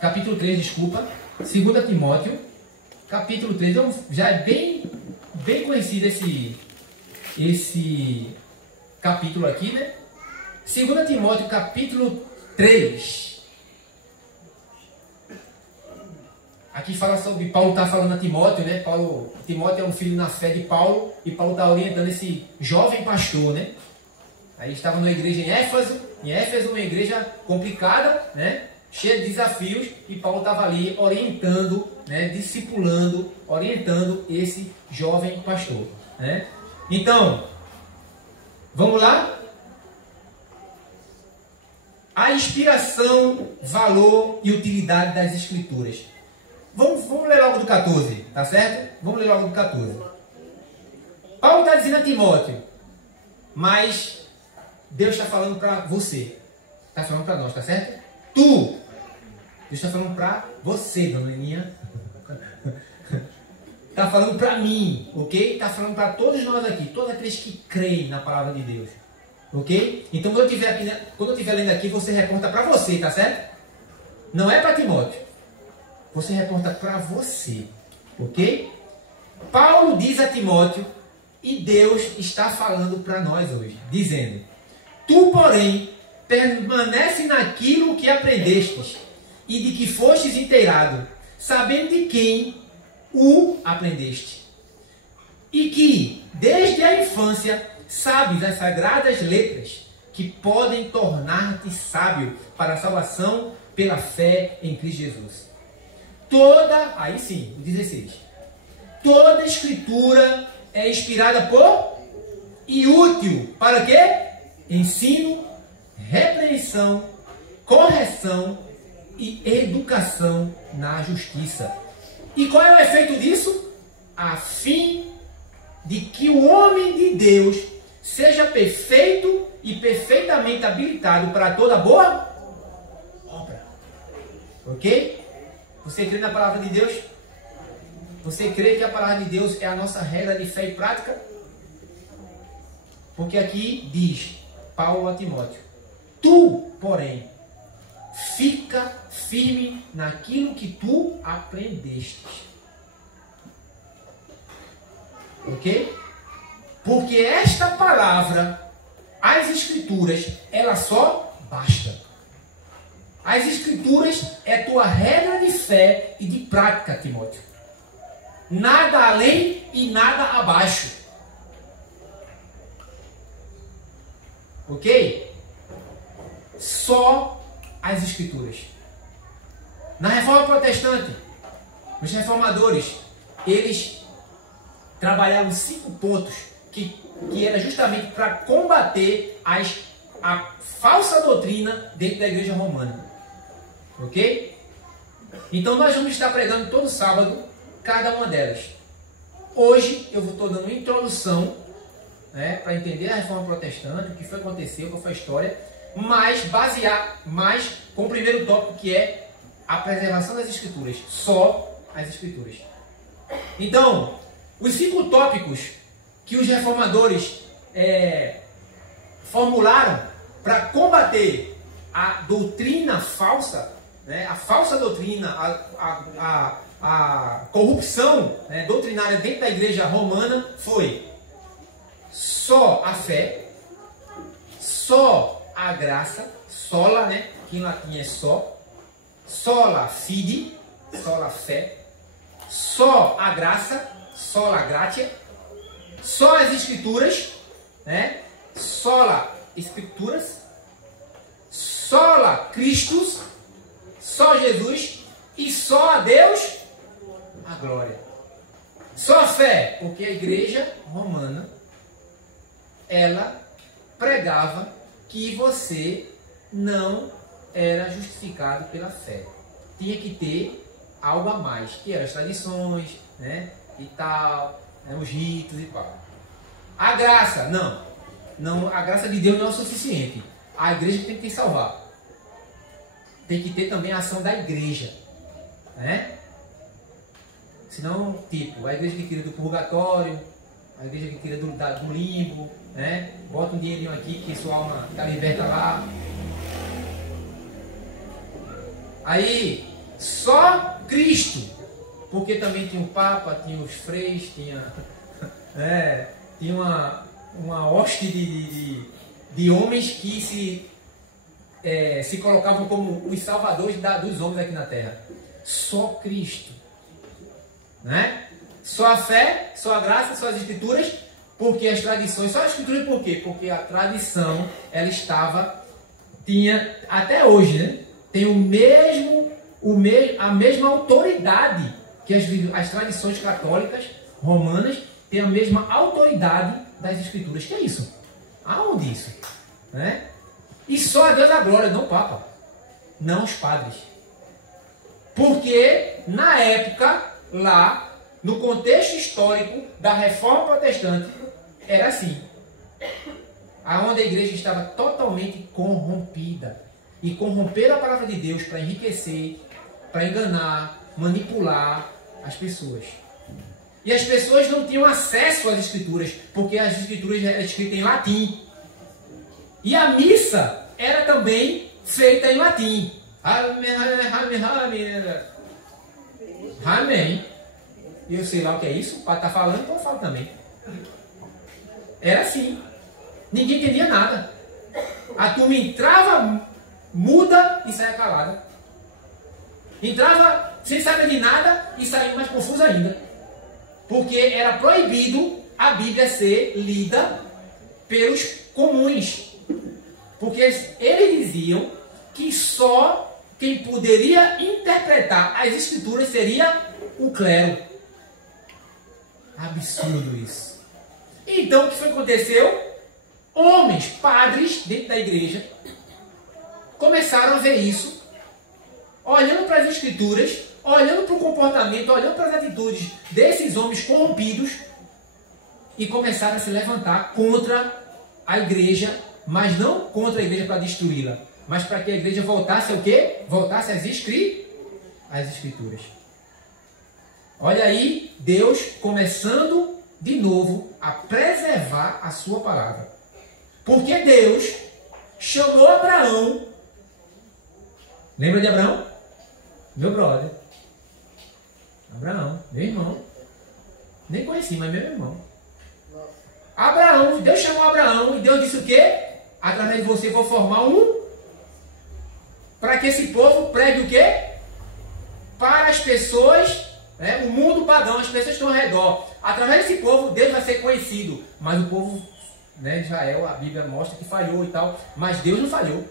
capítulo 3, desculpa, 2 Timóteo, capítulo 3, então já é bem conhecido esse capítulo aqui, né? 2 Timóteo, capítulo 3. Aqui fala sobre, Paulo está falando a Timóteo, né? Timóteo é um filho na fé de Paulo, e Paulo está orientando esse jovem pastor, né? Aí estava numa igreja em Éfeso, uma igreja complicada, né? Cheia de desafios, e Paulo estava ali orientando, né? Discipulando, orientando esse jovem pastor, né? Então, vamos lá? A inspiração, valor e utilidade das Escrituras. Vamos ler logo do 14, tá certo? Vamos ler logo do 14. Paulo está dizendo a Timóteo, mas Deus está falando para você, está falando para nós, tá certo? Deus está falando para você, dona Leninha. Está falando para mim, ok? Está falando para todos nós aqui, todos aqueles que creem na palavra de Deus, ok? Então quando eu estiver lendo aqui, você reporta para você, tá certo? Não é para Timóteo. Você reporta para você, ok? Paulo diz a Timóteo, e Deus está falando para nós hoje, dizendo: tu, porém, permanece naquilo que aprendestes, e de que fostes inteirado, sabendo de quem o aprendeste, e que, desde a infância, sabes as sagradas letras, que podem tornar-te sábio para a salvação pela fé em Cristo Jesus. Aí sim, o 16. Toda escritura é inspirada por e útil para quê? Ensino, repreensão, correção e educação na justiça. E qual é o efeito disso? A fim de que o homem de Deus seja perfeito e perfeitamente habilitado para toda boa obra. Ok? Você crê na palavra de Deus? Você crê que a palavra de Deus é a nossa regra de fé e prática? Porque aqui diz Paulo a Timóteo: tu, porém, fica firme naquilo que tu aprendeste. Ok? Porque esta palavra, as Escrituras, ela só basta. As Escrituras é tua regra de fé e de prática, Timóteo. Nada além e nada abaixo. Ok? Só as Escrituras. Na Reforma Protestante, os reformadores, eles trabalharam 5 pontos que era justamente para combater a falsa doutrina dentro da igreja romana. Ok? Então nós vamos estar pregando todo sábado cada uma delas. Hoje eu estou dando uma introdução, né, para entender a Reforma Protestante, o que foi aconteceu, qual foi a história, mas basear mais com o primeiro tópico, que é a preservação das Escrituras. Só as Escrituras. Então, os 5 tópicos que os reformadores formularam para combater a doutrina falsa, né, a falsa doutrina, a corrupção, né, doutrinária dentro da igreja romana, foi só a fé, só a graça, sola, né, que em latim é só, sola fide, sola fé, só a graça, sola gratia, só as Escrituras, né, sola Escrituras, sola Christus, só Jesus, e só a Deus a glória. Só a fé, porque a igreja romana, ela pregava que você não era justificado pela fé. Tinha que ter algo a mais, que eram as tradições, né, e tal, né, os ritos e tal. A graça, não, a graça de Deus não é o suficiente. A igreja tem que salvar. Tem que ter também a ação da igreja, né? Senão, tipo, a igreja que tira do purgatório, a igreja que tira do limbo, né? Bota um dinheirinho aqui que sua alma está liberta lá. Aí, só Cristo, porque também tinha o Papa, tinha os freis, tinha uma hoste de homens que se colocavam como os salvadores dos homens aqui na Terra. Só Cristo, né? Só a fé, só a graça, só as escrituras, porque as tradições, só as escrituras por quê? Porque a tradição, ela tinha, até hoje, né? Tem a mesma autoridade que as tradições católicas romanas, tem a mesma autoridade das escrituras. Que é isso? Aonde isso? Né? E só a Deus a glória, não o Papa, não os padres. Porque na época, lá, no contexto histórico da Reforma Protestante, era assim. Aonde a igreja estava totalmente corrompida. E corromperam a palavra de Deus para enriquecer, para enganar, manipular as pessoas. E as pessoas não tinham acesso às escrituras, porque as escrituras eram escritas em latim. E a missa era também feita em latim. Amém. E eu sei lá o que é isso, o padre está falando, então eu falo também. Era assim. Ninguém entendia nada. A turma entrava muda e saia calada. Entrava sem saber de nada e saía mais confusa ainda. Porque era proibido a Bíblia ser lida pelos comuns. Porque eles diziam que só quem poderia interpretar as escrituras seria o clero. Absurdo isso. Então o que foi que aconteceu? Homens, padres dentro da igreja, começaram a ver isso, olhando para as escrituras, olhando para o comportamento, olhando para as atitudes desses homens corrompidos, e começaram a se levantar contra a igreja, mas não contra a igreja para destruí-la, mas para que a igreja voltasse ao quê? Voltasse às escrituras. Olha aí, Deus começando de novo a preservar a sua palavra. Porque Deus chamou Abraão. Lembra de Abraão? Meu brother. Abraão, meu irmão. Nem conheci, mas meu irmão. Abraão, Deus chamou Abraão e Deus disse o quê? Através de você vou formar para que esse povo pregue o quê? Para as pessoas, né, o mundo pagão, as pessoas que estão ao redor. Através desse povo, Deus vai ser conhecido. Mas o povo, né, Israel, a Bíblia mostra que falhou e tal. Mas Deus não falhou.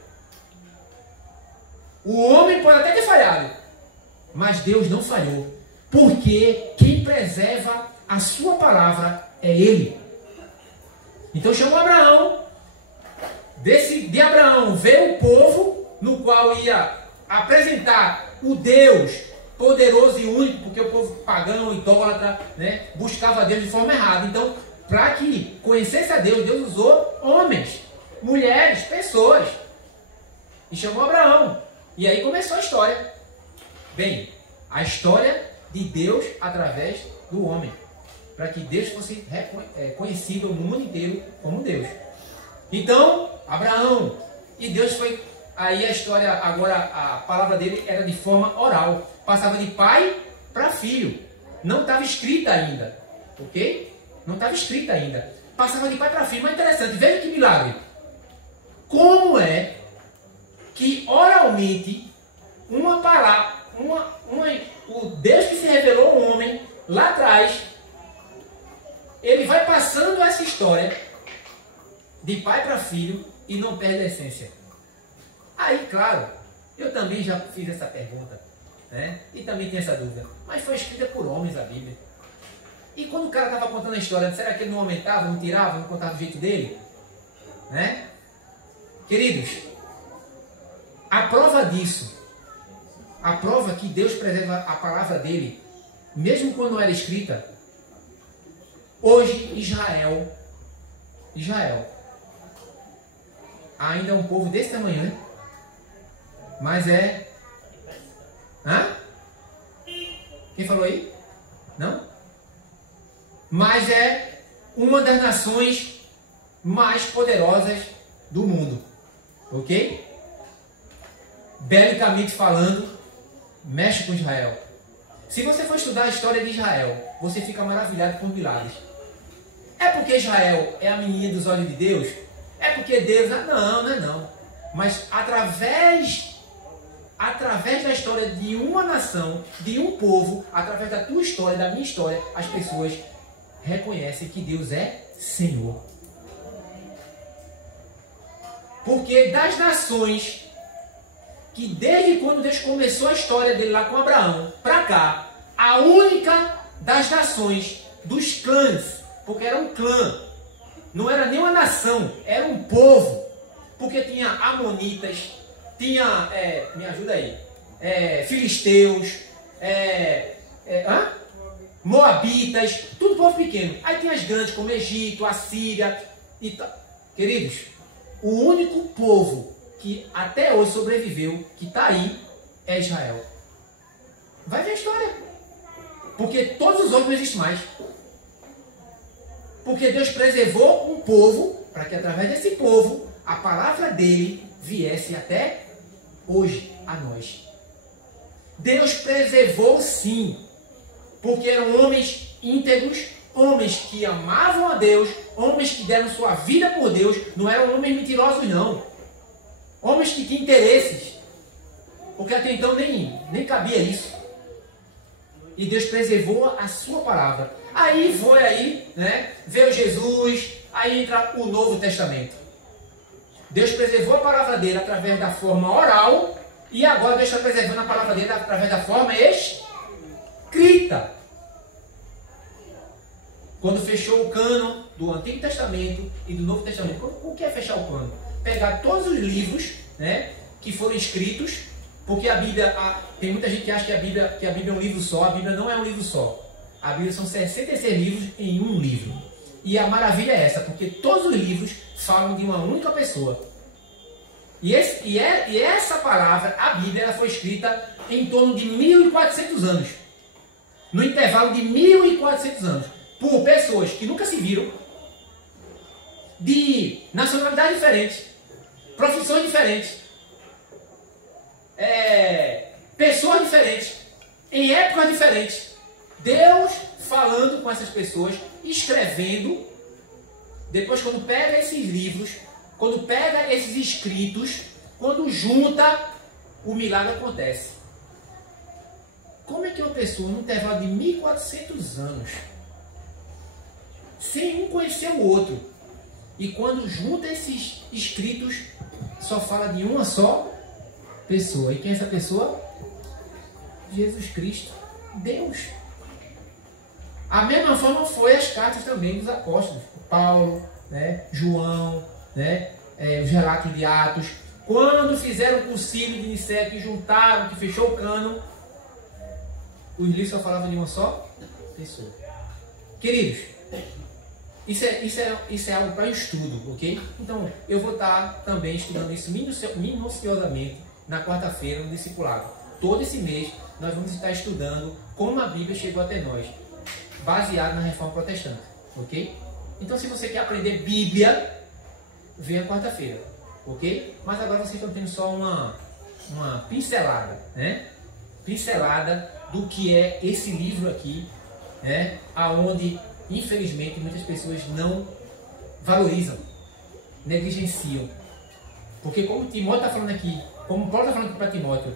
O homem pode até ter falhado, mas Deus não falhou. Porque quem preserva a sua palavra é Ele. Então chamou Abraão. De Abraão veio o povo, no qual ia apresentar o Deus poderoso e único, porque o povo pagão, idólatra, né, buscava a Deus de forma errada. Então, para que conhecesse a Deus, Deus usou homens, mulheres, pessoas. E chamou Abraão. E aí começou a história. Bem, a história de Deus através do homem. Para que Deus fosse conhecido no mundo inteiro como Deus. Então, Abraão. E Deus foi... Aí a história, agora a palavra dele era de forma oral. Passava de pai para filho. Não estava escrita ainda. Ok? Não estava escrita ainda. Passava de pai para filho. Mas interessante, veja que milagre. Como é que oralmente uma palavra, o Deus que se revelou ao homem lá atrás, ele vai passando essa história de pai para filho e não perde a essência. Aí, claro, eu também já fiz essa pergunta, né? E também tenho essa dúvida. Mas foi escrita por homens a Bíblia. E quando o cara estava contando a história, será que ele não aumentava, não tirava, não contava do jeito dele? Né? Queridos, a prova disso, a prova que Deus preserva a palavra dele, mesmo quando não era escrita, hoje Israel, ainda é um povo desse tamanho, né? Mas é... Hã? Quem falou aí? Não? Mas é uma das nações mais poderosas do mundo. Ok? Belicamente falando, mexe com Israel. Se você for estudar a história de Israel, você fica maravilhado com milagres. É porque Israel é a menina dos olhos de Deus? É porque Deus... Não, não é não. Mas através da história de uma nação, de um povo, através da tua história, da minha história, as pessoas reconhecem que Deus é Senhor. Porque das nações, que desde quando Deus começou a história dele lá com Abraão, para cá, a única das nações, dos clãs, porque era um clã, não era nem uma nação, era um povo, porque tinha amonitas, tinha, me ajuda aí, filisteus, moabitas, tudo povo pequeno. Aí tem as grandes como Egito, Assíria e tal. Queridos, o único povo que até hoje sobreviveu, que está aí, é Israel. Vai ver a história. Porque todos os outros não existem mais. Porque Deus preservou um povo, para que através desse povo, a palavra dele viesse até hoje a nós. Deus preservou sim, porque eram homens íntegros, homens que amavam a Deus, homens que deram sua vida por Deus, não eram homens mentirosos não. Homens que tinham interesses, porque até então nem cabia isso. E Deus preservou a sua palavra. Aí foi né? Veio Jesus, aí entra o Novo Testamento. Deus preservou a palavra dele através da forma oral, e agora Deus está preservando a palavra dele através da forma escrita. Quando fechou o cânon do Antigo Testamento e do Novo Testamento. O que é fechar o cânon? Pegar todos os livros, né, que foram escritos, porque a Bíblia, tem muita gente que acha que a Bíblia é um livro só. A Bíblia não é um livro só. A Bíblia são 66 livros em um livro. E a maravilha é essa, porque todos os livros falam de uma única pessoa. E essa palavra, a Bíblia, ela foi escrita em torno de 1400 anos. No intervalo de 1400 anos. Por pessoas que nunca se viram, de nacionalidades diferentes, profissões diferentes, pessoas diferentes, em épocas diferentes. Deus falando com essas pessoas, escrevendo. Depois, quando pega esses livros, quando pega esses escritos, quando junta, o milagre acontece. Como é que uma pessoa, num intervalo de 1400 anos, sem um conhecer o outro, e quando junta esses escritos, só fala de uma só pessoa? E quem é essa pessoa? Jesus Cristo, Deus. A mesma forma foi as cartas também dos apóstolos, Paulo, né, João, né, os relatos de Atos. Quando fizeram o concílio de Nicéia, que juntaram, que fechou o cânon, os livros só falavam de uma só pessoa. Queridos, isso é algo para estudo, ok? Então, eu vou estar também estudando isso minuciosamente na quarta-feira no discipulado. Todo esse mês nós vamos estar estudando como a Bíblia chegou até nós, baseado na Reforma Protestante, ok? Então, se você quer aprender Bíblia, venha quarta-feira, ok? Mas agora vocês estão tendo só uma pincelada, né? Pincelada do que é esse livro aqui, né? Aonde, infelizmente, muitas pessoas não valorizam, negligenciam. Porque como Timóteo está falando aqui, como Paulo está falando aqui para Timóteo,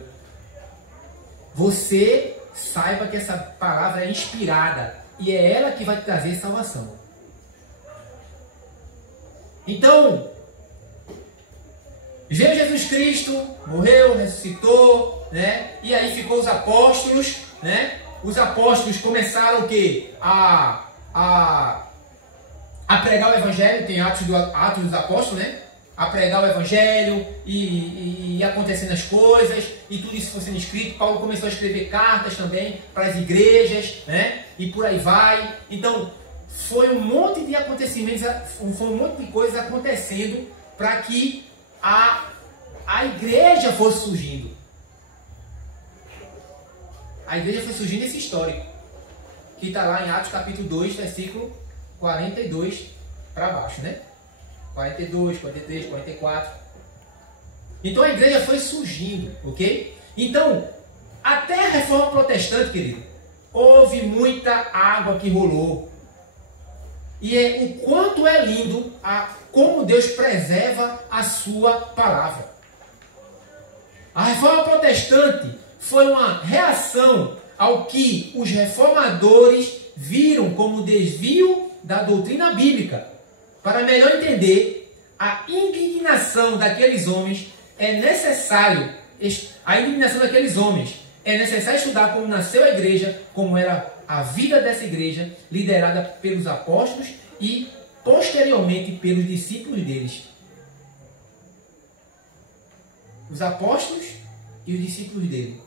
você saiba que essa palavra é inspirada e é ela que vai te trazer salvação. Então, veio Jesus Cristo, morreu, ressuscitou, né? E aí ficou os apóstolos, né? Os apóstolos começaram o quê? A pregar o evangelho, tem Atos dos Apóstolos, né? A pregar o evangelho e acontecendo as coisas, e tudo isso foi sendo escrito. Paulo começou a escrever cartas também para as igrejas, né? E por aí vai. Então, foi um monte de acontecimentos, foi um monte de coisas acontecendo para que a igreja fosse surgindo. A igreja foi surgindo esse histórico, que está lá em Atos capítulo 2, versículo 42 para baixo, né? 42, 43, 44. Então a igreja foi surgindo, ok? Então, até Até a reforma protestante, querido, houve muita água que rolou. E é o quanto é lindo como Deus preserva a sua palavra. A reforma protestante foi uma reação ao que os reformadores viram como desvio da doutrina bíblica. Para melhor entender a indignação daqueles homens, é necessário estudar como nasceu a igreja, como era a vida dessa igreja, liderada pelos apóstolos e posteriormente pelos discípulos deles. Os apóstolos e os discípulos dele.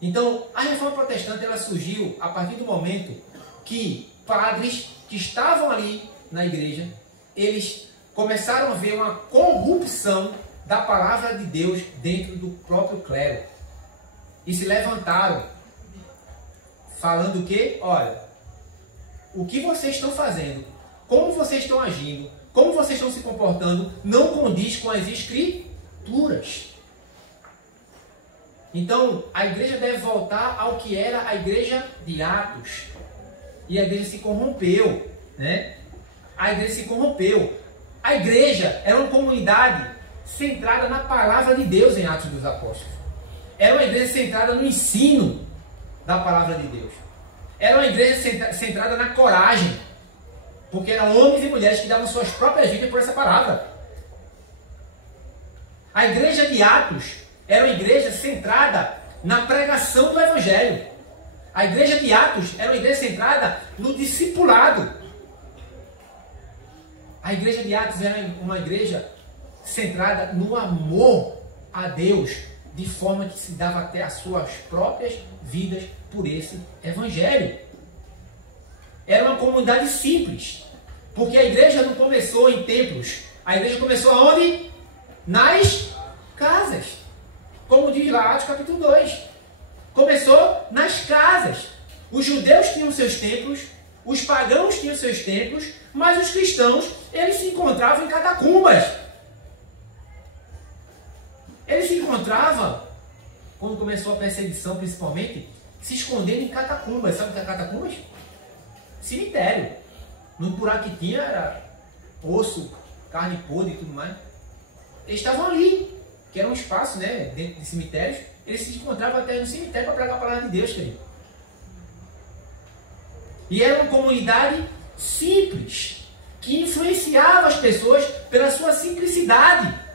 Então, a reforma protestante ela surgiu a partir do momento que padres que estavam ali na igreja, eles começaram a ver uma corrupção da palavra de Deus dentro do próprio clero. E se levantaram, falando o quê? Olha, o que vocês estão fazendo, como vocês estão agindo, como vocês estão se comportando, não condiz com as escrituras. Então, a igreja deve voltar ao que era a igreja de Atos. E a igreja se corrompeu, né? A igreja se corrompeu. A igreja era uma comunidade centrada na palavra de Deus em Atos dos Apóstolos. Era uma igreja centrada no ensino da palavra de Deus. Era uma igreja centrada na coragem. Porque eram homens e mulheres que davam suas próprias vidas por essa palavra. A igreja de Atos era uma igreja centrada na pregação do Evangelho. A igreja de Atos era uma igreja centrada no discipulado. A igreja de Atos era uma igreja centrada no amor a Deus, de forma que se dava até as suas próprias vidas por esse Evangelho. Era uma comunidade simples, porque a igreja não começou em templos. A igreja começou aonde? Nas casas. Como diz lá Atos capítulo 2. Começou nas casas. Os judeus tinham seus templos, os pagãos tinham seus templos, mas os cristãos, eles se encontravam em catacumbas. Eles se encontravam, quando começou a perseguição principalmente, se escondendo em catacumbas. Sabe o que é catacumbas? Cemitério. No buraco que tinha era osso, carne podre e tudo mais. Eles estavam ali, que era um espaço, né, dentro de cemitérios. Eles se encontravam até no cemitério para pregar a palavra de Deus, querido. E era uma comunidade simples, que influenciava as pessoas pela sua simplicidade.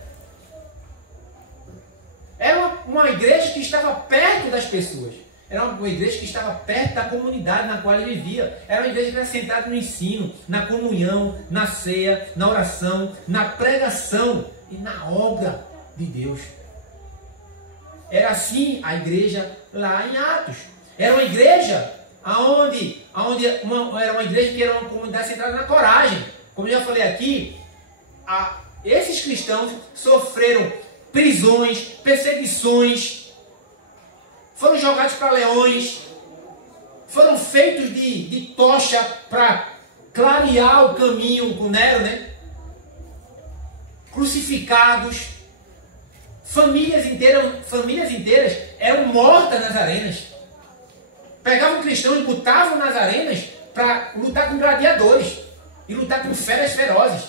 Era uma igreja que estava perto das pessoas. Era uma igreja que estava perto da comunidade na qual ele vivia. Era uma igreja que era centrada no ensino, na comunhão, na ceia, na oração, na pregação e na obra de Deus. Era assim a igreja lá em Atos. Era uma igreja era uma igreja que era uma comunidade centrada na coragem. Como eu já falei aqui, esses cristãos sofreram prisões, perseguições, foram jogados para leões, foram feitos de tocha para clarear o caminho com Nero, né? Crucificados, famílias inteiras eram mortas nas arenas. Pegavam cristãos e botavam nas arenas para lutar com gladiadores e lutar com feras ferozes,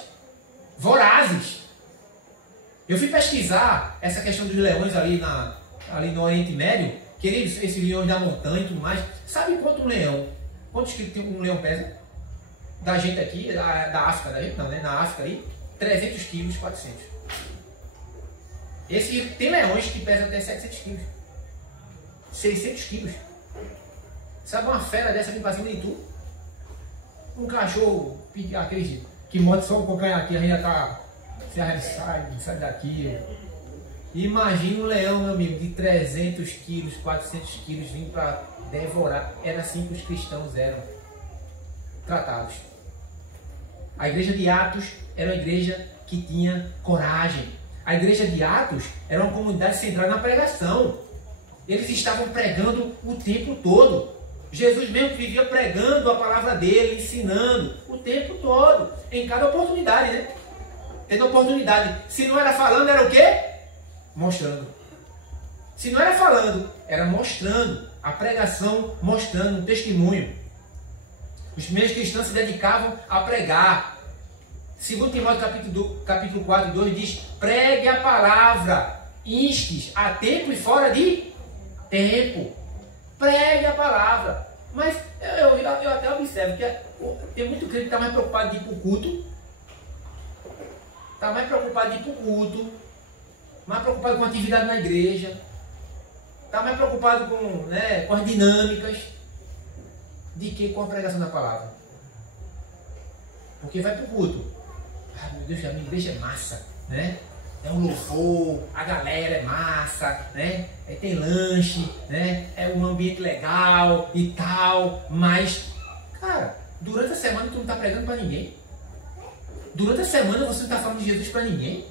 vorazes. Eu fui pesquisar essa questão dos leões ali no Oriente Médio, queridos, esses leões da montanha e tudo mais. Sabe quantos quilos um leão pesa? Da gente aqui, da África, da gente não, né? Na África ali, 300 quilos, 400. Tem leões que pesam até 700 quilos, 600 quilos. Sabe uma fera dessa que pra cima de tu? Um cachorro, aquele que morde só o calcanhar aqui, ainda tá... Sai daqui. Imagina um leão, meu amigo, de 300 quilos, 400 quilos, vindo para devorar. Era assim que os cristãos eram tratados. A igreja de Atos era uma igreja que tinha coragem. A igreja de Atos era uma comunidade centrada na pregação. Eles estavam pregando o tempo todo. Jesus mesmo vivia pregando a palavra dele, ensinando o tempo todo, em cada oportunidade, né? Tendo oportunidade. Se não era falando, era o quê? Mostrando. Se não era falando, era mostrando. A pregação mostrando um testemunho. Os primeiros cristãos se dedicavam a pregar. 2 Timóteo capítulo 4, 2 diz: pregue a palavra, instes a tempo e fora de tempo. Pregue a palavra. Mas eu até observo que tem muito crente que está mais preocupado de ir para o culto. Está mais preocupado de ir para o culto. Mais preocupado com a atividade na igreja. Está mais preocupado com as dinâmicas de que com a pregação da palavra. Porque vai para o culto. Ah, meu Deus, a minha igreja é massa, né? É um louvor, a galera é massa, né? Tem lanche, né? É um ambiente legal e tal. Mas, cara, durante a semana tu não está pregando para ninguém. Durante a semana você não está falando de Jesus para ninguém.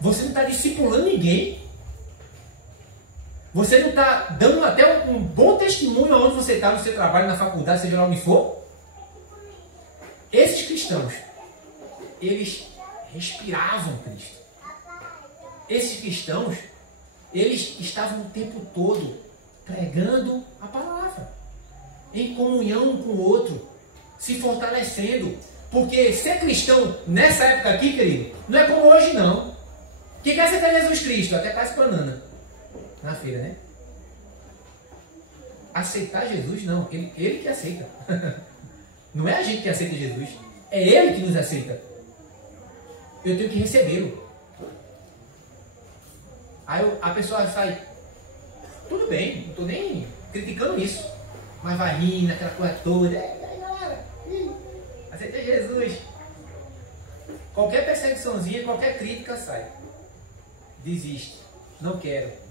Você não está discipulando ninguém. Você não está dando até um bom testemunho aonde você está, no seu trabalho, na faculdade, seja lá onde for. Esses cristãos, eles respiravam Cristo. Esses cristãos, eles estavam o tempo todo pregando a palavra, em comunhão um com o outro, se fortalecendo. Porque ser cristão nessa época aqui, querido, não é como hoje não. Quem quer aceitar Jesus Cristo? Até parece banana na feira, né? Aceitar Jesus não, ele que aceita. Não é a gente que aceita Jesus, é Ele que nos aceita. Eu tenho que recebê-lo. Aí a pessoa sai, tudo bem, não estou nem criticando isso, mas vai rindo, aquela coisa toda. Aí galera, aceitei Jesus. Qualquer perseguiçãozinha, qualquer crítica sai. Desiste, não quero.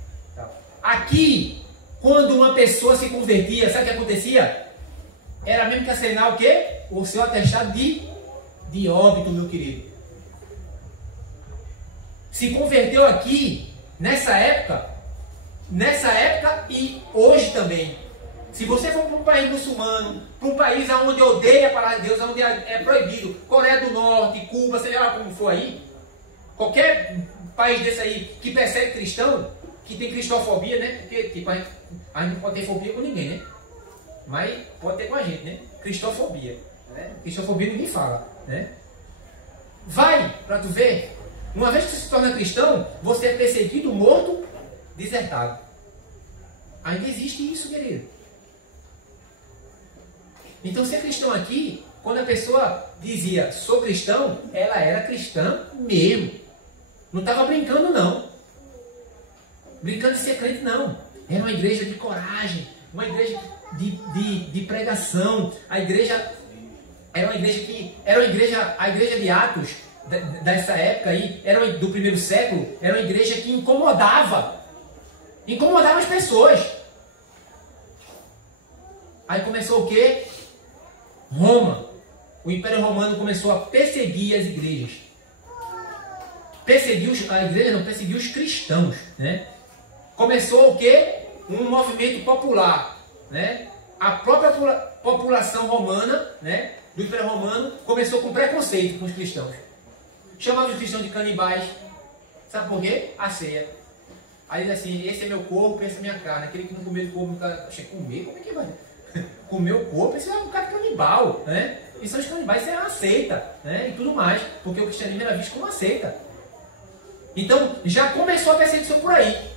Aqui, quando uma pessoa se convertia, sabe o que acontecia? Era mesmo que assinar o quê? O seu atestado de óbito, meu querido. Se converteu aqui, nessa época e hoje também. Se você for para um país muçulmano, para um país onde odeia a palavra de Deus, onde é proibido, Coreia do Norte, Cuba, seja lá como for aí, qualquer país desse aí que persegue cristão, que tem cristofobia, né? Porque tipo, a gente não pode ter fobia com ninguém, né? Mas pode ter com a gente, né? Cristofobia. Né? Cristofobia ninguém fala, né? Vai para tu ver. Uma vez que você se torna cristão, você é perseguido, morto, desertado. Ainda existe isso, querido. Então, ser cristão aqui, quando a pessoa dizia sou cristão, ela era cristã mesmo. Não estava brincando, não. Brincando de ser crente, não. Era uma igreja de coragem, uma igreja de pregação. A igreja era uma igreja que a igreja de Atos dessa época aí, do primeiro século, era uma igreja que incomodava as pessoas. Aí começou o quê? Roma. O Império Romano começou a perseguir as igrejas. Perseguiu os cristãos, né? Começou o quê? Um movimento popular, né? A própria população romana, né, do Império Romano, começou com preconceito com os cristãos. Chamava os cristãos de canibais. Sabe por quê? A ceia. Aí diz assim, esse é meu corpo, essa é minha carne. Aquele que não comeu o corpo, nunca... comer? Como é que vai? Comer o corpo, esse é um cara canibal, né? E são os canibais, isso é uma seita, né? E tudo mais, porque o cristianismo era visto como uma seita. Então, já começou a perseguição por aí.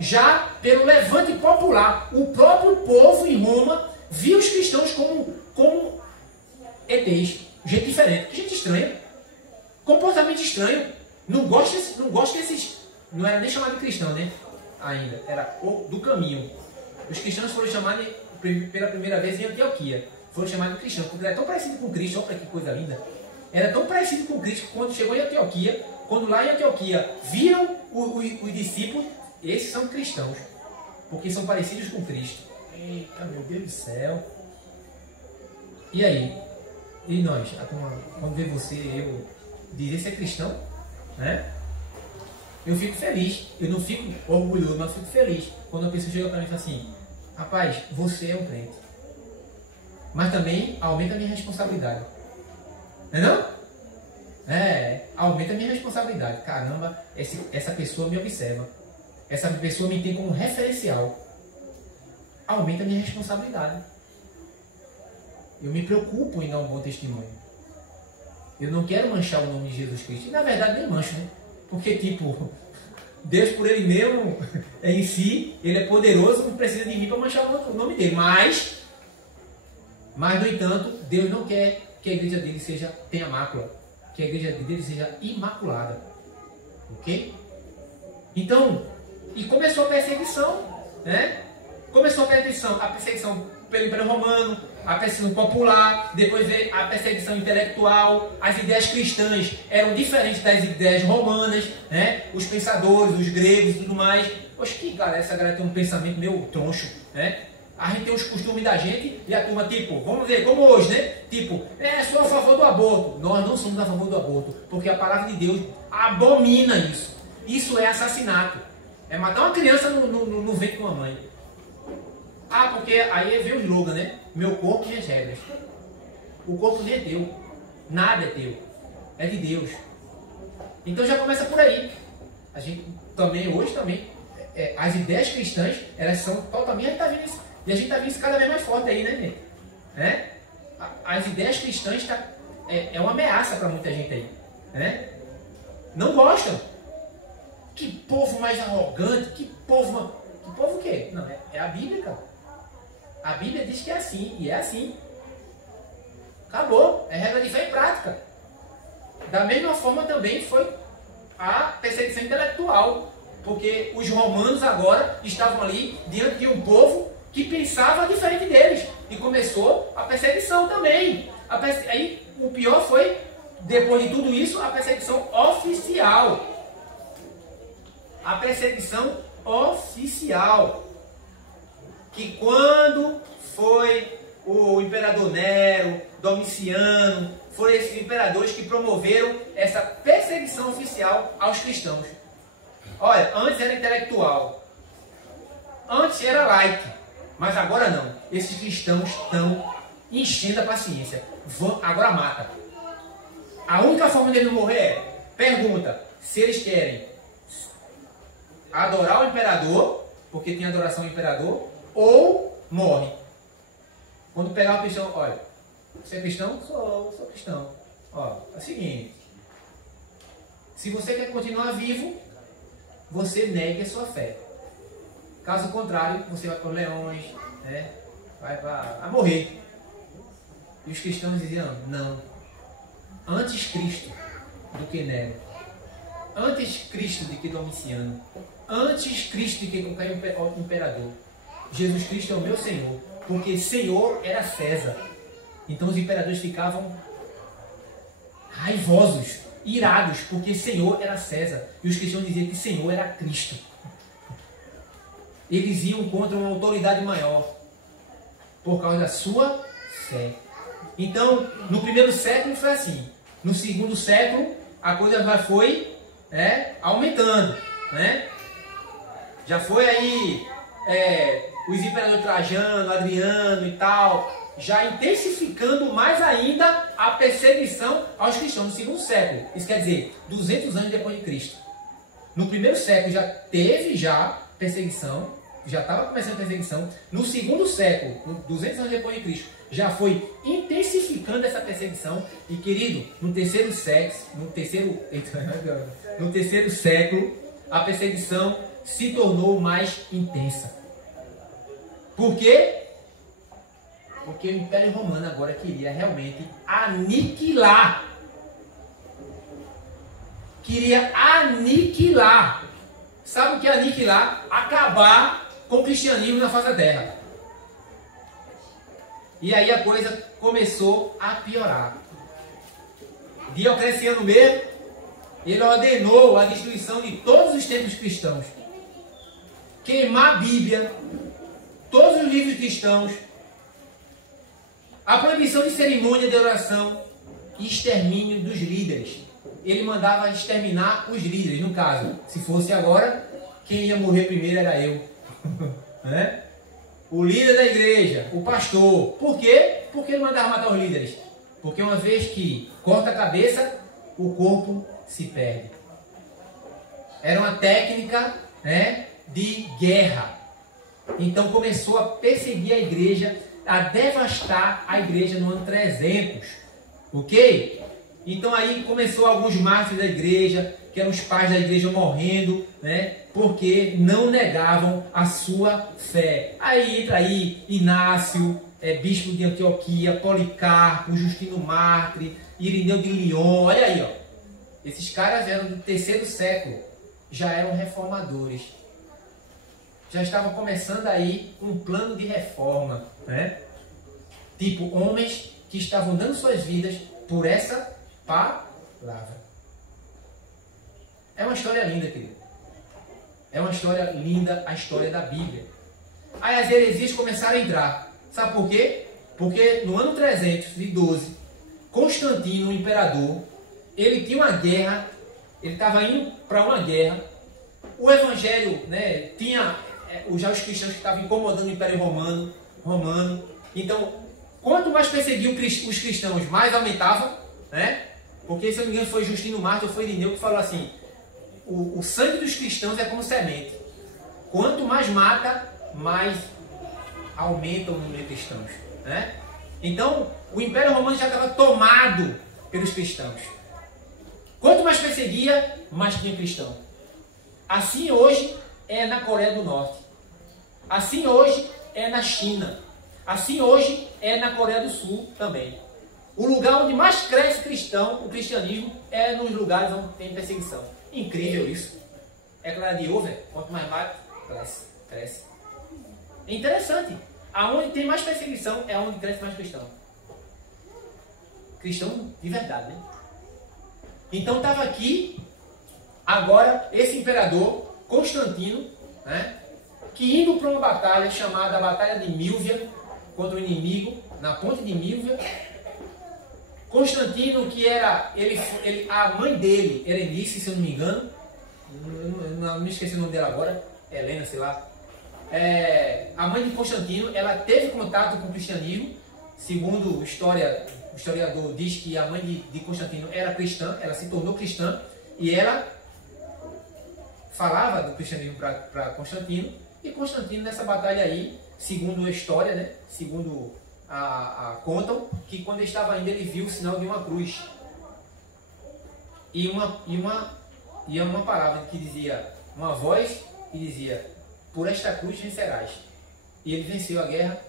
Já pelo levante popular, o próprio povo em Roma via os cristãos como ETs, gente diferente, gente estranha, comportamento estranho, não gosta desses, não era nem chamado de cristão, né? Ainda, era do caminho. Os cristãos foram chamados pela primeira vez em Antioquia, foram chamados de cristãos, porque era tão parecido com Cristo, olha que coisa linda, era tão parecido com Cristo que quando chegou em Antioquia, quando lá em Antioquia viram os discípulos, esses são cristãos, porque são parecidos com Cristo. Eita, meu Deus do céu. E aí? E nós? Quando vê você, eu dizer ser cristão, né? Eu fico feliz. Eu não fico orgulhoso, mas eu fico feliz. Quando a pessoa chega para mim e fala assim, rapaz, você é um crente. Mas também aumenta a minha responsabilidade. Não é não? Aumenta a minha responsabilidade. Caramba, essa pessoa me observa. essa pessoa me tem como referencial, aumenta a minha responsabilidade. Eu me preocupo em dar um bom testemunho. Eu não quero manchar o nome de Jesus Cristo. E na verdade nem mancho, né? Porque tipo, Deus por Ele mesmo, em si, Ele é poderoso, não precisa de mim para manchar o nome dele. Mas, no entanto, Deus não quer que a igreja dele tenha mácula. Que a igreja dele seja imaculada. Ok? Então, e começou a perseguição, né? Começou a perseguição pelo Império Romano, a perseguição popular, depois veio a perseguição intelectual. As ideias cristãs eram diferentes das ideias romanas, né? Os pensadores, os gregos e tudo mais. Poxa, que galera, essa galera tem um pensamento meio troncho, né? A gente tem os costumes da gente e a turma, tipo, vamos ver, como hoje, né? Tipo, sou a favor do aborto. Nós não somos a favor do aborto, porque a palavra de Deus abomina isso. Isso é assassinato. É matar uma criança no ventre de uma mãe. Ah, porque aí vem o slogan, né? Meu corpo e as regras. O corpo nem é teu. Nada é teu. É de Deus. Então já começa por aí. A gente também, hoje também, as ideias cristãs, elas são totalmente... E a gente está vendo isso cada vez mais forte aí, né, gente? As ideias cristãs é uma ameaça para muita gente aí. Né? Não gostam. Que povo mais arrogante, que povo o quê? Não, é a Bíblia, cara. A Bíblia diz que é assim, e é assim. Acabou, é regra de fé e prática. Da mesma forma também foi a perseguição intelectual, porque os romanos agora estavam ali diante de um povo que pensava diferente deles, e começou a perseguição também. Aí o pior foi, depois de tudo isso, a perseguição oficial. A perseguição oficial, que quando foi o imperador Nero, Domiciano, foram esses imperadores que promoveram essa perseguição oficial aos cristãos. Olha, antes era intelectual, antes era laico, mas agora não. Esses cristãos estão enchendo a paciência. Agora mata. A única forma dele não morrer pergunta se eles querem adorar o imperador, porque tem adoração ao imperador, ou morre. Quando pegar o cristão, olha, você é cristão? Sou cristão. Ó, é o seguinte, se você quer continuar vivo, você negue a sua fé. Caso contrário, você vai para os leões, né? Vai morrer. E os cristãos diziam, não, antes Cristo do que Nero, antes Cristo do que Domiciano, antes Cristo do que qualquer imperador. Jesus Cristo é o meu Senhor, porque Senhor era César. Então os imperadores ficavam raivosos, irados, porque Senhor era César. E os cristãos diziam que Senhor era Cristo. Eles iam contra uma autoridade maior, por causa da sua fé. Então, no primeiro século foi assim. No segundo século, a coisa foi aumentando, né? Já foi aí os imperadores Trajano, Adriano e tal, já intensificando mais ainda a perseguição aos cristãos no segundo século. Isso quer dizer, 200 anos depois de Cristo. No primeiro século já teve perseguição, já estava começando a perseguição. No segundo século, 200 anos depois de Cristo, já foi intensificando essa perseguição. E querido, no terceiro século, a perseguição se tornou mais intensa. Por quê? Porque o Império Romano agora queria realmente aniquilar. Queria aniquilar. Sabe o que é aniquilar? Acabar com o cristianismo na face da terra. E aí a coisa começou a piorar. Diocleciano mesmo, ele ordenou a destruição de todos os templos cristãos. Queimar a Bíblia, todos os livros cristãos, a proibição de cerimônia de oração e extermínio dos líderes. Ele mandava exterminar os líderes. No caso, se fosse agora, quem ia morrer primeiro era eu. Né? O líder da igreja, o pastor. Por quê? Porque ele mandava matar os líderes. Porque uma vez que corta a cabeça, o corpo se perde. Era uma técnica, né, de guerra. Então começou a perseguir a igreja, a devastar a igreja no ano 300. Ok? Então aí começou alguns mártires da igreja, que eram os pais da igreja morrendo, né? Porque não negavam a sua fé. Aí entra aí Inácio, bispo de Antioquia, Policarpo, Justino Mártir, Irineu de Lyon. Olha aí, ó. Esses caras eram do 3º século, já eram reformadores. Já estavam começando aí um plano de reforma, né? Tipo, homens que estavam dando suas vidas por essa palavra. É uma história linda, querido. É uma história linda, a história da Bíblia. Aí as heresias começaram a entrar. Sabe por quê? Porque no ano 312, Constantino, o imperador, ele tinha uma guerra, ele estava indo para uma guerra. O evangelho, né, tinha já os cristãos que estavam incomodando o Império Romano. Então, quanto mais perseguiam os cristãos, mais aumentava, né? Porque, se eu não me engano, foi Justino Mártir ou foi Irineu que falou assim: o sangue dos cristãos é como semente. Quanto mais mata, mais aumenta o número de cristãos, né? Então, o Império Romano já estava tomado pelos cristãos. Quanto mais perseguia, mais tinha cristão. Assim hoje é na Coreia do Norte. Assim hoje é na China. Assim hoje é na Coreia do Sul também. O lugar onde mais cresce cristão, o cristianismo, é nos lugares onde tem perseguição. Incrível isso. É claro de ovo, quanto mais mata, cresce. É interessante. Aonde tem mais perseguição é onde cresce mais cristão. Cristão de verdade, né? Então estava aqui, agora, esse imperador, Constantino, né, que indo para uma batalha chamada Batalha de Milvia, contra o inimigo, na ponte de Milvia. Constantino, que era, a mãe dele, Erenice, se eu não me engano, não me esqueci o nome dela agora, Helena, sei lá. A mãe de Constantino, ela teve contato com o cristianismo, segundo o historiador diz que a mãe de Constantino era cristã, ela se tornou cristã, e ela falava do cristianismo para Constantino, e Constantino nessa batalha aí, segundo a história, né, segundo contam, que quando ele estava indo ele viu o sinal de uma cruz e uma palavra que dizia, uma voz que dizia: por esta cruz vencerás. E ele venceu a guerra,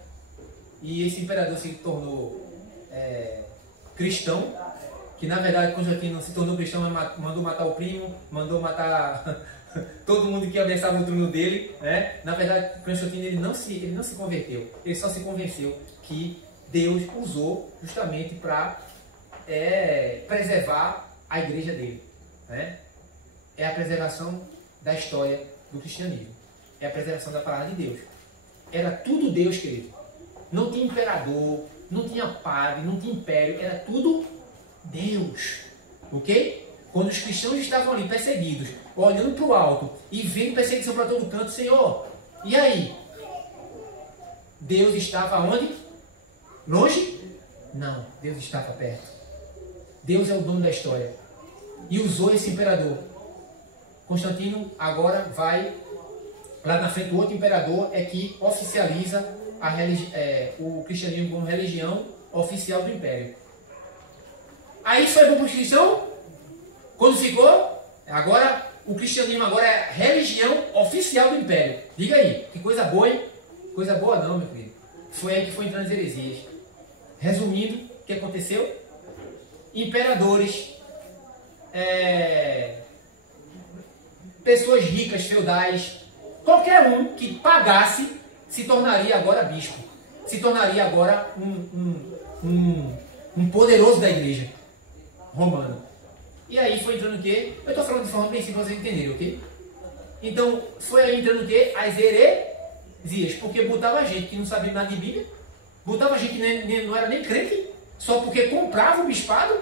e esse imperador se tornou cristão, que na verdade Constantino se tornou cristão, mandou matar o primo, mandou matar todo mundo que ameaçava o trono dele, né? Na verdade, Constantino ele não se converteu, ele só se convenceu que Deus usou justamente para preservar a igreja dele, né? É a preservação da história do cristianismo, é a preservação da palavra de Deus. Era tudo Deus, querido. Não tinha imperador, não tinha padre, não tinha império, era tudo Deus, ok? Quando os cristãos estavam ali perseguidos, olhando para o alto e vendo perseguição para todo canto, Senhor, e aí? Deus estava onde? Longe? Não, Deus estava perto. Deus é o dono da história. E usou esse imperador. Constantino agora vai, lá na frente, o outro imperador é que oficializa o cristianismo como religião oficial do império. Aí isso foi bom para os cristãos? Quando ficou? Agora, o cristianismo agora é religião oficial do império. Diga aí, que coisa boa, hein? Coisa boa não, meu querido. Foi aí que foi entrando as heresias. Resumindo, o que aconteceu? Imperadores, pessoas ricas, feudais, qualquer um que pagasse se tornaria agora bispo. Se tornaria agora um poderoso da igreja romana. E aí foi entrando o quê? Eu estou falando de forma bem simples para vocês entenderem, ok? Então, foi aí entrando o quê? As heresias. Porque botava gente que não sabia nada de Bíblia, botava gente que não era nem crente, só porque comprava o bispado.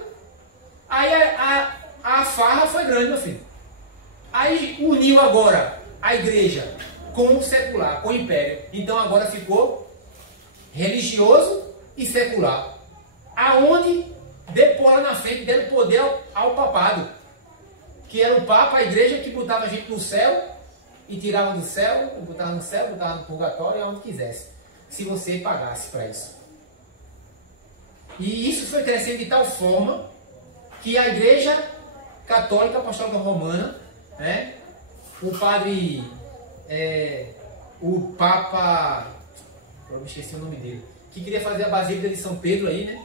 Aí a farra foi grande, meu filho. Aí uniu agora a igreja com o secular, com o império. Então agora ficou religioso e secular. Aonde depois lá na frente deram poder ao papado, que era o papa, a igreja que botava a gente no céu e tiravam do céu, botavam no céu, botavam no purgatório, aonde quisesse, se você pagasse para isso. E isso foi crescendo de tal forma que a Igreja Católica Apostólica Romana, né, o padre, o Papa, eu me esqueci o nome dele, que queria fazer a Basílica de São Pedro aí, né?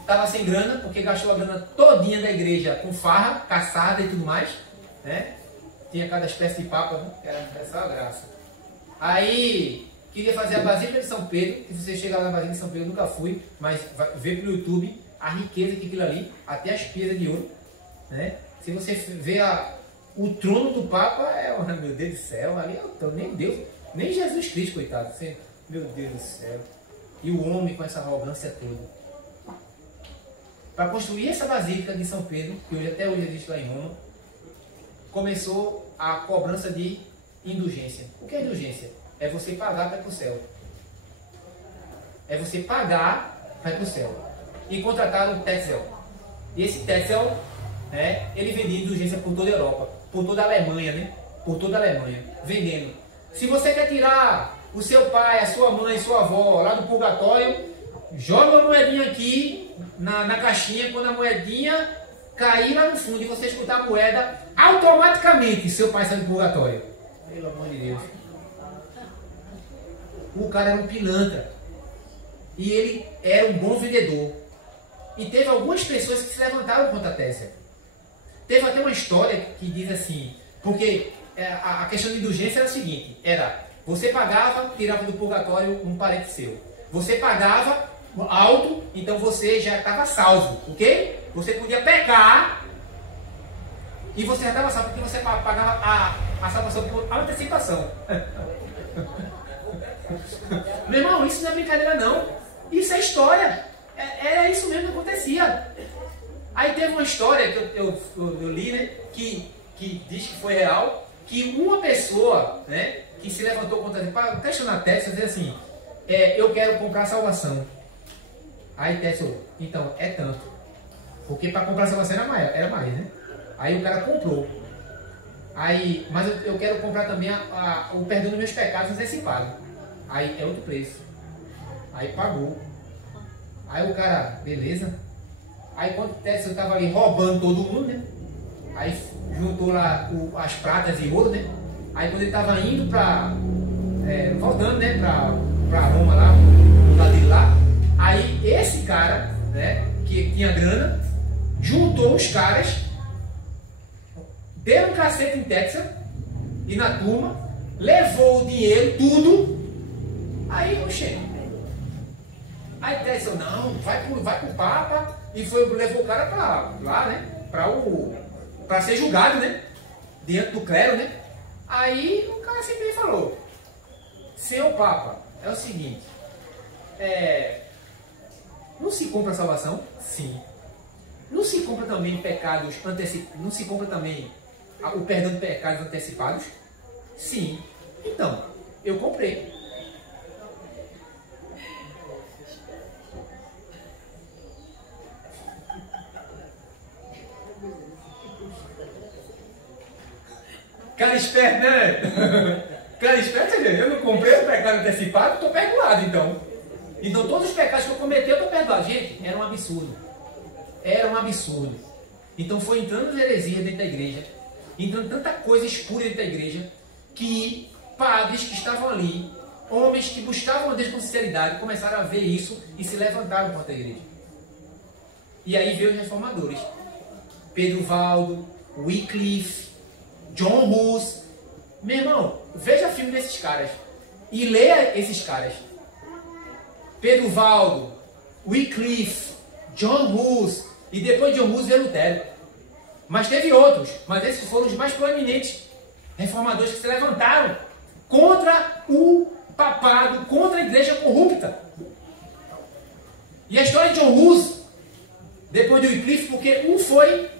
Estava sem grana, porque gastou a grana todinha da igreja com farra, caçada e tudo mais, né? Tinha cada espécie de papa, né? Que era só a graça. Aí, queria fazer a Basílica de São Pedro, se você chegar na Basílica de São Pedro, eu nunca fui, mas vê pelo YouTube a riqueza que aquilo ali, até as pedras de ouro, né? Se você vê o trono do Papa, meu Deus do céu, ali é o trono, nem Deus, nem Jesus Cristo, coitado, assim, meu Deus do céu. E o homem com essa arrogância toda. Para construir essa Basílica de São Pedro, que hoje, até hoje existe lá em Roma, começou a cobrança de indulgência. O que é indulgência? É você pagar para ir para o céu. É você pagar para ir para o céu. E contrataram o Tetzel. E esse Tetzel, né, ele vendia indulgência por toda a Europa, por toda a Alemanha, né? Por toda a Alemanha, vendendo. Se você quer tirar o seu pai, a sua mãe, sua avó lá do purgatório, joga a moedinha aqui na caixinha. Quando a moedinha cair lá no fundo e você escutar a moeda, automaticamente seu pai sai do purgatório. Pelo amor de Deus. O cara era um pilantra. E ele era um bom vendedor. E teve algumas pessoas que se levantaram contra a Tesla. Teve até uma história que diz assim, porque a questão de indulgência era o seguinte, era, você pagava, tirava do purgatório um parente seu. Você pagava alto, então você já estava salvo, ok? Você podia pecar e você já estava salvo, porque você pagava a salvação por antecipação. Meu irmão, isso não é brincadeira não. Isso é história. Era isso mesmo que acontecia. Aí teve uma história que eu li, né, que diz que foi real, que uma pessoa, né, que se levantou contra ele para questionar a Tesla, dizer assim, eu quero comprar a salvação. Aí Tesla, então, é tanto. Porque para comprar a salvação era mais, né? Aí o cara comprou. Aí, mas eu quero comprar também o perdão dos meus pecados antecipado. Aí é outro preço. Aí pagou. Aí o cara, beleza. Aí quando o Tesla estava ali roubando todo mundo, né? Aí juntou lá as pratas e ouro, né? Aí quando ele estava indo para... voltando, né? Para Roma lá, do lado dele lá. Aí esse cara, né? Que tinha grana, juntou os caras, deu um cacete em Texas e na turma, levou o dinheiro, tudo. Aí, oxê. Aí Texas, não, vai pro Papa, e levou o cara para lá, né? Para ser julgado, né? Diante do clero, né? Aí o cara sempre falou, senhor Papa, é o seguinte, não se compra salvação? Sim. Não se compra também pecados antecipados? Não se compra também o perdão de pecados antecipados? Sim. Então, eu comprei. Cara esperto, né? Cara esperto, eu não comprei o pecado antecipado, estou perdoado, então. Então todos os pecados que eu cometi, eu estou perdoado. Gente, era um absurdo. Era um absurdo. Então foi entrando heresia dentro da igreja, entrando tanta coisa espúria dentro da igreja, que padres que estavam ali, homens que buscavam a Deus com sinceridade, começaram a ver isso e se levantaram contra a igreja. E aí veio os reformadores. Pedro Valdo, Wycliffe, John Hus. Meu irmão, veja filme desses caras e leia esses caras. Pedro Valdo, Wycliffe, John Hus, e depois de John Hus veio Lutero. Mas teve outros, mas esses foram os mais proeminentes reformadores que se levantaram contra o papado, contra a igreja corrupta. E a história de John Hus, depois de Wycliffe, porque um foi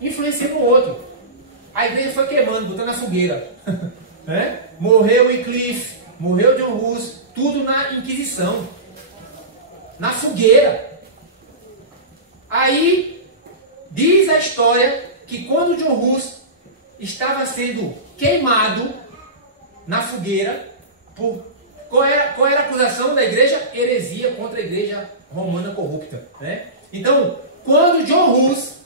influenciando o outro. A igreja foi queimando, botando na fogueira. Morreu Wycliffe, morreu John Hus, tudo na Inquisição, na fogueira. Aí diz a história que quando John Hus estava sendo queimado na fogueira por... Qual era a acusação da igreja? Heresia contra a igreja romana corrupta, né? Então, quando John Hus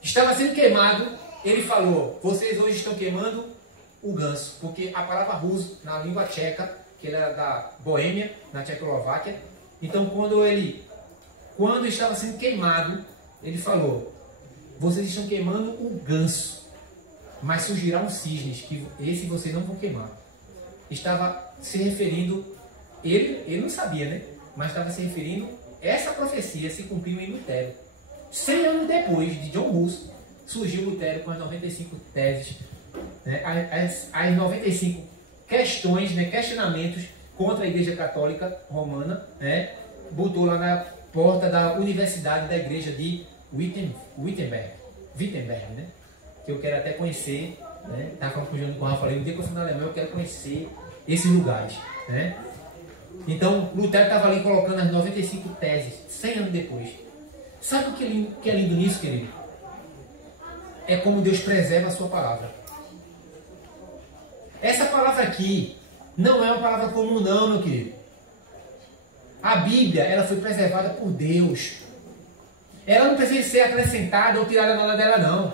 estava sendo queimado, ele falou: vocês hoje estão queimando o ganso, porque a palavra Rus na língua tcheca, que ele era da Boêmia, na Tchecoslováquia. Então, quando estava sendo queimado, ele falou: vocês estão queimando o ganso, mas surgirão cisnes, que esse vocês não vão queimar. Estava se referindo, ele não sabia, né? Mas estava se referindo, essa profecia se cumpriu em Lutero. 100 anos depois de John Hus, surgiu Lutero com as 95 teses, né? As 95 questões, né? Questionamentos contra a Igreja Católica Romana, né? Botou lá na porta da Universidade da Igreja de Wittenberg, né? Que eu quero até conhecer, né? Estava falando com o João do Rafa, falei, no dia que eu fui na Alemanha eu quero conhecer esses lugares, né? Então, Lutero estava ali colocando as 95 teses, 100 anos depois. Sabe o que é lindo nisso, querido? É como Deus preserva a sua palavra. Essa palavra aqui não é uma palavra comum não, meu querido. A Bíblia, ela foi preservada por Deus. Ela não precisa ser acrescentada ou tirada nada dela, não.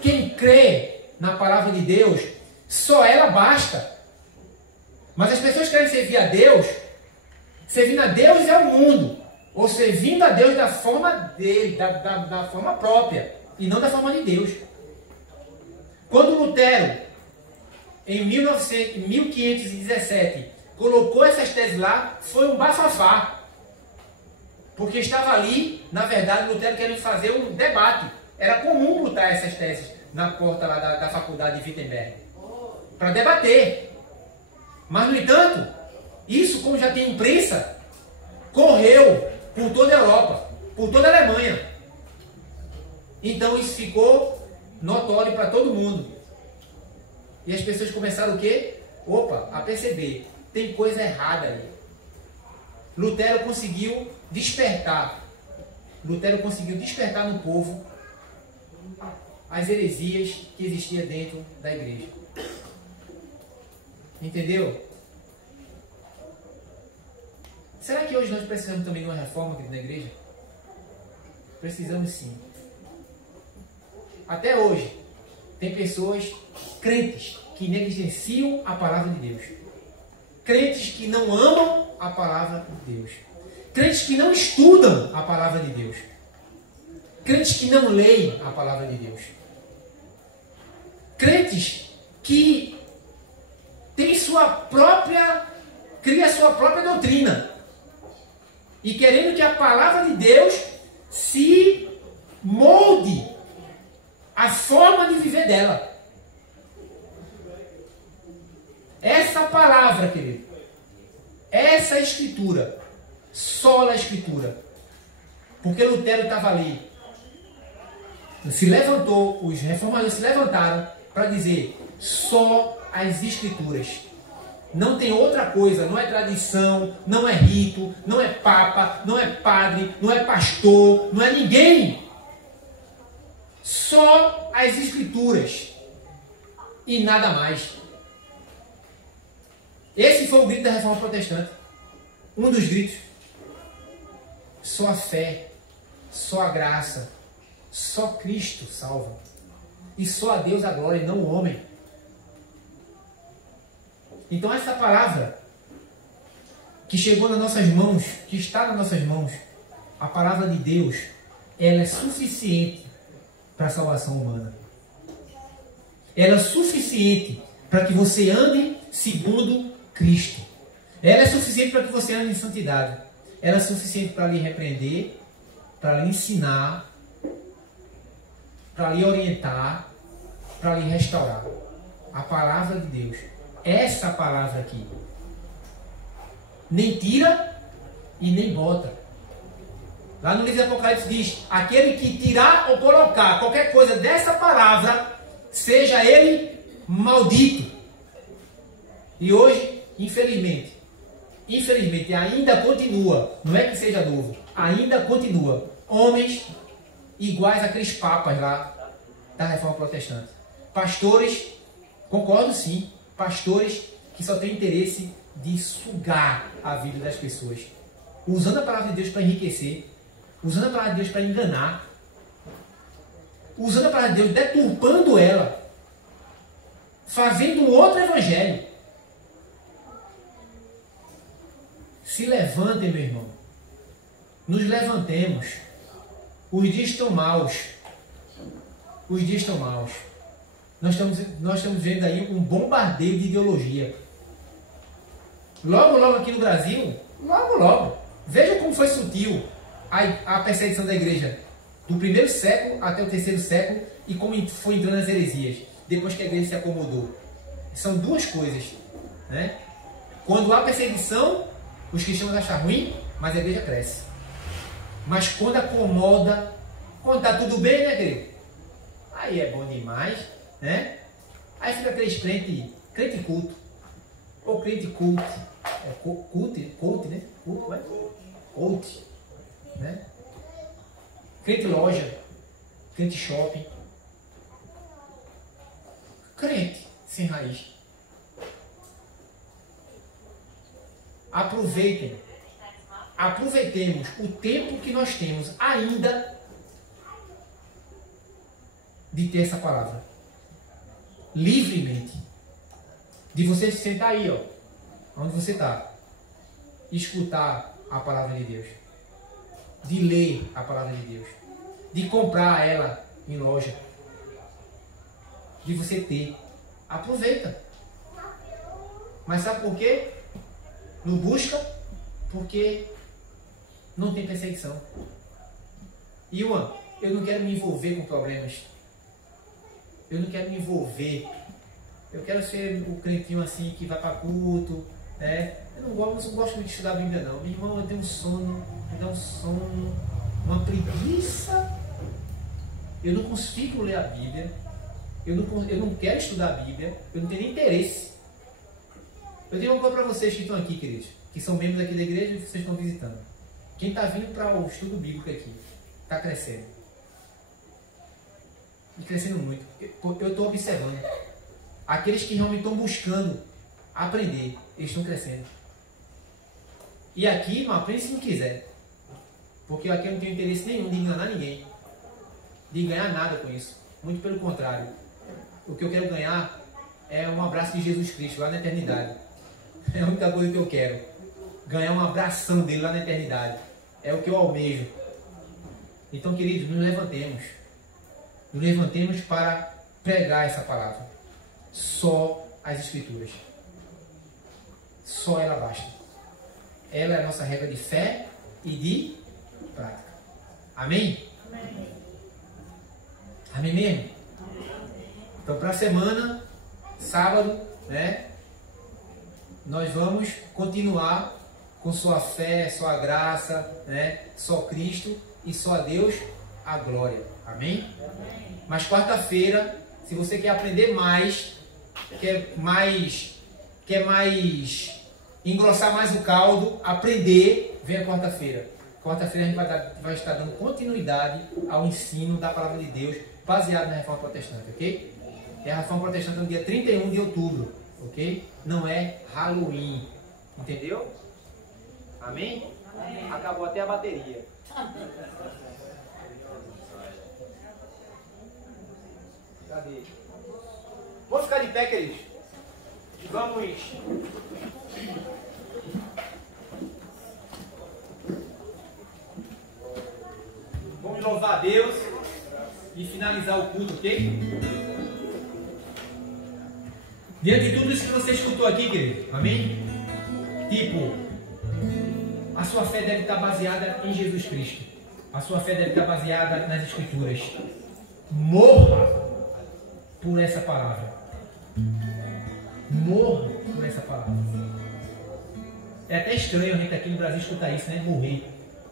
Quem crê na palavra de Deus, só ela basta. Mas as pessoas querem servir a Deus, servindo a Deus e ao mundo, ou servindo a Deus da forma dele, da forma própria, e não da forma de Deus. Quando Lutero, em 1517, colocou essas teses lá, foi um bafafá. Porque estava ali, na verdade, Lutero querendo fazer um debate. Era comum botar essas teses na porta lá da faculdade de Wittenberg, para debater. Mas, no entanto, isso, como já tem imprensa, correu por toda a Europa, por toda a Alemanha. Então isso ficou notório para todo mundo. E as pessoas começaram o quê? Opa, a perceber, tem coisa errada aí. Lutero conseguiu despertar no povo as heresias que existiam dentro da igreja. Entendeu? Será que hoje nós precisamos também de uma reforma aqui na igreja? Precisamos sim. Até hoje, tem pessoas, crentes, que negligenciam a palavra de Deus. Crentes que não amam a palavra de Deus. Crentes que não estudam a palavra de Deus. Crentes que não leem a palavra de Deus. Crentes que têm cria sua própria doutrina. E querendo que a palavra de Deus se molde a forma de viver dela. Essa palavra, querido, essa escritura, sola escritura. Porque Lutero estava ali, se levantou, os reformadores se levantaram para dizer só as escrituras. Não tem outra coisa, não é tradição, não é rito, não é papa, não é padre, não é pastor, não é ninguém. Só as escrituras e nada mais. Esse foi o grito da Reforma Protestante. Um dos gritos. Só a fé, só a graça, só Cristo salva. E só a Deus a glória e não o homem. Então essa palavra que chegou nas nossas mãos, que está nas nossas mãos, a palavra de Deus, ela é suficiente para a salvação humana. Ela é suficiente para que você ande segundo Cristo. Ela é suficiente para que você ande em santidade. Ela é suficiente para lhe repreender, para lhe ensinar, para lhe orientar, para lhe restaurar. A palavra de Deus. Essa palavra aqui. Nem tira e nem bota. Lá no livro do Apocalipse diz: aquele que tirar ou colocar qualquer coisa dessa palavra, seja ele maldito. E hoje, infelizmente, ainda continua, não é que seja novo, ainda continua, homens iguais àqueles papas lá, da Reforma Protestante. Pastores, concordo sim, pastores que só têm interesse de sugar a vida das pessoas, usando a palavra de Deus para enriquecer, usando a palavra de Deus para enganar, usando a palavra de Deus, deturpando ela, fazendo outro evangelho. Se levantem, meu irmão. Nos levantemos. Os dias estão maus. Os dias estão maus. Nós estamos vendo aí um bombardeio de ideologia. Logo, logo aqui no Brasil, logo, logo. Veja como foi sutil a perseguição da igreja. Do primeiro século até o terceiro século e como foi entrando as heresias. Depois que a igreja se acomodou. São duas coisas, né? Quando há perseguição, os cristãos acham ruim, mas a igreja cresce. Mas quando acomoda, quando está tudo bem, né, querido? Aí é bom demais, né? Aí fica aqueles crente culto. Ou crente cult. É cult, né? Cult, né? Crente loja. Crente shopping. Crente sem raiz. Aproveitemos o tempo que nós temos ainda de ter essa palavra. Livremente. De você se sentar aí, ó, onde você está. Escutar a palavra de Deus. De ler a palavra de Deus. De comprar ela em loja. De você ter. Aproveita. Mas sabe por quê? Não busca porque não tem perseguição. Iwan, eu não quero me envolver com problemas. Eu não quero me envolver. Eu quero ser o crentinho assim que vai para culto. Né? Eu não gosto muito de estudar a Bíblia não. Meu irmão, eu tenho um sono, me dá um sono, uma preguiça. Eu não consigo ler a Bíblia. Eu não quero estudar a Bíblia. Eu não tenho nem interesse. Eu tenho uma coisa para vocês que estão aqui, queridos, que são membros aqui da igreja e vocês estão visitando. Quem está vindo para o estudo bíblico aqui, está crescendo. E crescendo muito. Eu estou observando. Aqueles que realmente estão buscando aprender, eles estão crescendo. E aqui não aprende se não quiser. Porque aqui eu não tenho interesse nenhum de enganar ninguém. De ganhar nada com isso. Muito pelo contrário. O que eu quero ganhar é um abraço de Jesus Cristo lá na eternidade. É a única coisa que eu quero. Ganhar um abração dele lá na eternidade. É o que eu almejo. Então, queridos, nos levantemos. Nos levantemos para pregar essa palavra. Só as Escrituras. Só ela basta. Ela é a nossa regra de fé e de prática. Amém? Amém. Amém mesmo? Então, para a semana, sábado, né? Nós vamos continuar com sua fé, sua graça, né? Só Cristo e só a Deus a glória. Amém? Amém. Mas quarta-feira, se você quer aprender mais, quer mais engrossar mais o caldo, aprender, venha quarta-feira. Quarta-feira a gente vai estar dando continuidade ao ensino da palavra de Deus, baseado na Reforma Protestante, ok? E a Reforma Protestante no dia 31 de outubro, ok? Não é Halloween, entendeu? Amém? Amém. Acabou até a bateria. Cadê? Vamos ficar de pé, queridos? Vamos louvar a Deus e finalizar o culto, ok? Diante de tudo isso que você escutou aqui, querido, amém? Tipo, a sua fé deve estar baseada em Jesus Cristo. A sua fé deve estar baseada nas Escrituras. Morra por essa palavra. Morra por essa palavra. É até estranho a gente aqui no Brasil escutar isso, né? Morrer.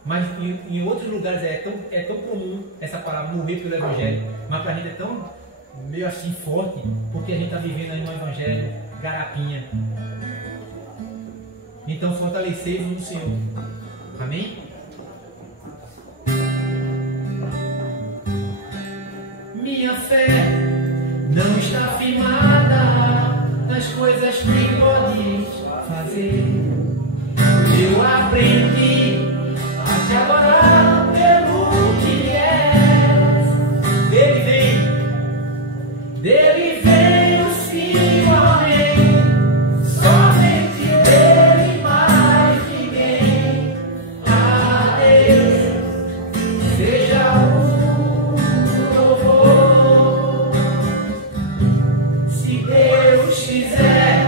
Mas em outros lugares é tão comum essa palavra, morrer pelo Evangelho. Mas para a gente é tão meio assim forte, porque a gente está vivendo aí um Evangelho garapinha. Então fortalecei-vos no Senhor. Amém? Minha fé coisas que podes fazer. Eu aprendi a te adorar pelo que és. Dele vem o sim, o amém. Somente dele, mais ninguém. A Deus seja o louvor. Se Deus quiser.